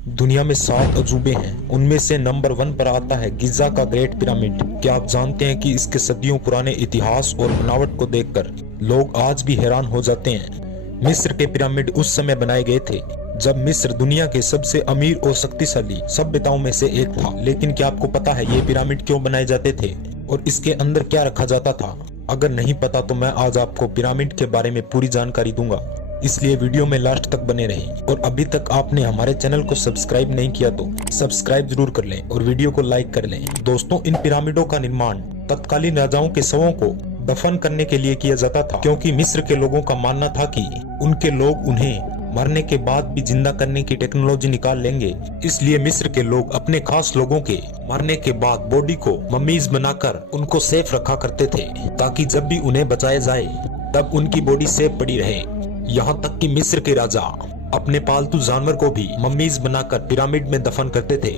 दुनिया में 7 अजूबे हैं। उनमें से नंबर 1 पर आता है गिज़ा का ग्रेट पिरामिड। क्या आप जानते हैं कि इसके सदियों पुराने इतिहास और बनावट को देखकर लोग आज भी हैरान हो जाते हैं। मिस्र के पिरामिड उस समय बनाए गए थे जब मिस्र दुनिया के सबसे अमीर और शक्तिशाली सभ्यताओं में से एक था। लेकिन क्या आपको पता है ये पिरामिड क्यों बनाए जाते थे और इसके अंदर क्या रखा जाता था? अगर नहीं पता तो मैं आज आपको पिरामिड के बारे में पूरी जानकारी दूंगा, इसलिए वीडियो में लास्ट तक बने रहें। और अभी तक आपने हमारे चैनल को सब्सक्राइब नहीं किया तो सब्सक्राइब जरूर कर लें और वीडियो को लाइक कर लें। दोस्तों, इन पिरामिडों का निर्माण तत्कालीन राजाओं के शवों को दफन करने के लिए किया जाता था, क्योंकि मिस्र के लोगों का मानना था कि उनके लोग उन्हें मरने के बाद भी जिंदा करने की टेक्नोलॉजी निकाल लेंगे। इसलिए मिस्र के लोग अपने खास लोगों के मरने के बाद बॉडी को मम्मीज बनाकर उनको सेफ रखा करते थे, ताकि जब भी उन्हें बचाया जाए तब उनकी बॉडी सेफ पड़ी रहे। यहाँ तक कि मिस्र के राजा अपने पालतू जानवर को भी मम्मीज बनाकर पिरामिड में दफन करते थे।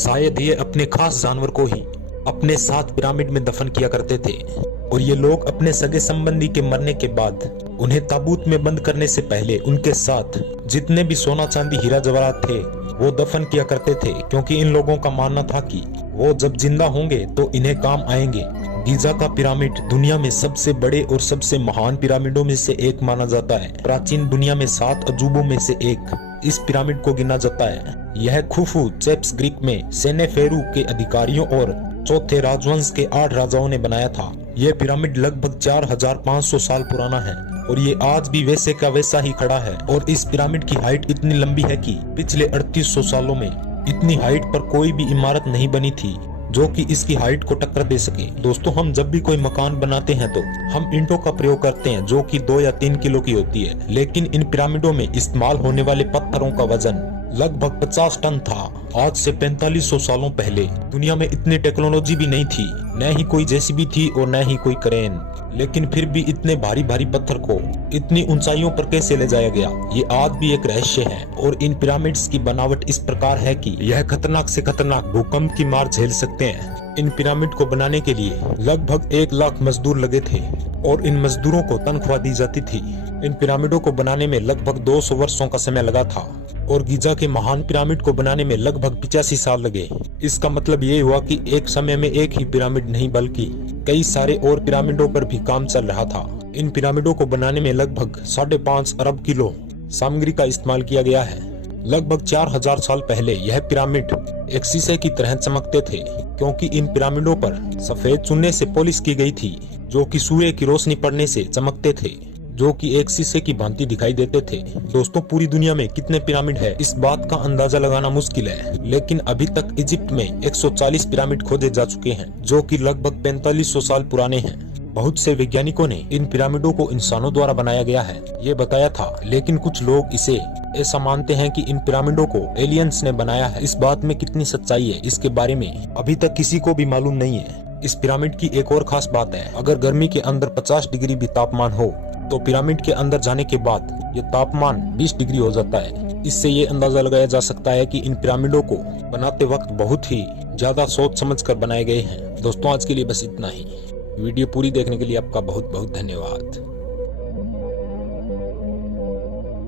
शायद ये अपने खास जानवर को ही अपने साथ पिरामिड में दफन किया करते थे। और ये लोग अपने सगे संबंधी के मरने के बाद उन्हें ताबूत में बंद करने से पहले उनके साथ जितने भी सोना चांदी हीरा जवाहरात थे वो दफन किया करते थे, क्योंकि इन लोगों का मानना था कि वो जब जिंदा होंगे तो इन्हें काम आएंगे। गीजा का पिरामिड दुनिया में सबसे बड़े और सबसे महान पिरामिडों में से एक माना जाता है। प्राचीन दुनिया में 7 अजूबों में से एक इस पिरामिड को गिना जाता है। यह खुफू चेप्स ग्रीक में सेनेफेरू के अधिकारियों और चौथे राजवंश के 8 राजाओं ने बनाया था। यह पिरामिड लगभग 4500 साल पुराना है और ये आज भी वैसे का वैसा ही खड़ा है। और इस पिरामिड की हाइट इतनी लंबी है कि पिछले 3800 सालों में इतनी हाइट पर कोई भी इमारत नहीं बनी थी जो कि इसकी हाइट को टक्कर दे सके। दोस्तों, हम जब भी कोई मकान बनाते हैं तो हम ईंटों का प्रयोग करते हैं जो कि 2 या 3 किलो की होती है, लेकिन इन पिरामिडों में इस्तेमाल होने वाले पत्थरों का वजन लगभग 50 टन था। आज से 4500 सालों पहले दुनिया में इतनी टेक्नोलॉजी भी नहीं थी, न ही कोई जेसीबी थी और न ही कोई क्रेन, लेकिन फिर भी इतने भारी भारी पत्थर को इतनी ऊंचाइयों पर कैसे ले जाया गया, ये आज भी एक रहस्य है। और इन पिरामिड्स की बनावट इस प्रकार है कि यह खतरनाक से खतरनाक भूकंप की मार झेल सकते हैं। इन पिरामिड को बनाने के लिए लगभग 1 लाख मजदूर लगे थे और इन मजदूरों को तनख्वाह दी जाती थी। इन पिरामिडों को बनाने में लगभग 200 वर्षों का समय लगा था और गीजा के महान पिरामिड को बनाने में लगभग 85 साल लगे। इसका मतलब ये हुआ कि एक समय में एक ही पिरामिड नहीं बल्कि कई सारे और पिरामिडों पर भी काम चल रहा था। इन पिरामिडों को बनाने में लगभग 5.5 अरब किलो सामग्री का इस्तेमाल किया गया है। लगभग 4000 साल पहले यह पिरामिड एक शीशे की तरह चमकते थे, क्योंकि इन पिरामिडों पर सफेद चूने से पॉलिश की गई थी जो कि सूर्य की रोशनी पड़ने से चमकते थे, जो कि एक शीशे की भांति दिखाई देते थे। दोस्तों, पूरी दुनिया में कितने पिरामिड है इस बात का अंदाजा लगाना मुश्किल है, लेकिन अभी तक इजिप्ट में 140 पिरामिड खोजे जा चुके हैं जो कि लगभग 4500 साल पुराने हैं। बहुत से वैज्ञानिकों ने इन पिरामिडों को इंसानों द्वारा बनाया गया है ये बताया था, लेकिन कुछ लोग इसे ऐसा मानते हैं कि इन पिरामिडों को एलियंस ने बनाया है। इस बात में कितनी सच्चाई है इसके बारे में अभी तक किसी को भी मालूम नहीं है। इस पिरामिड की एक और खास बात है, अगर गर्मी के अंदर 50 डिग्री भी तापमान हो तो पिरामिड के अंदर जाने के बाद ये तापमान 20 डिग्री हो जाता है। इससे ये अंदाजा लगाया जा सकता है कि इन पिरामिडों को बनाते वक्त बहुत ही ज्यादा सोच समझ कर बनाए गए हैं। दोस्तों, आज के लिए बस इतना ही। वीडियो पूरी देखने के लिए आपका बहुत बहुत धन्यवाद।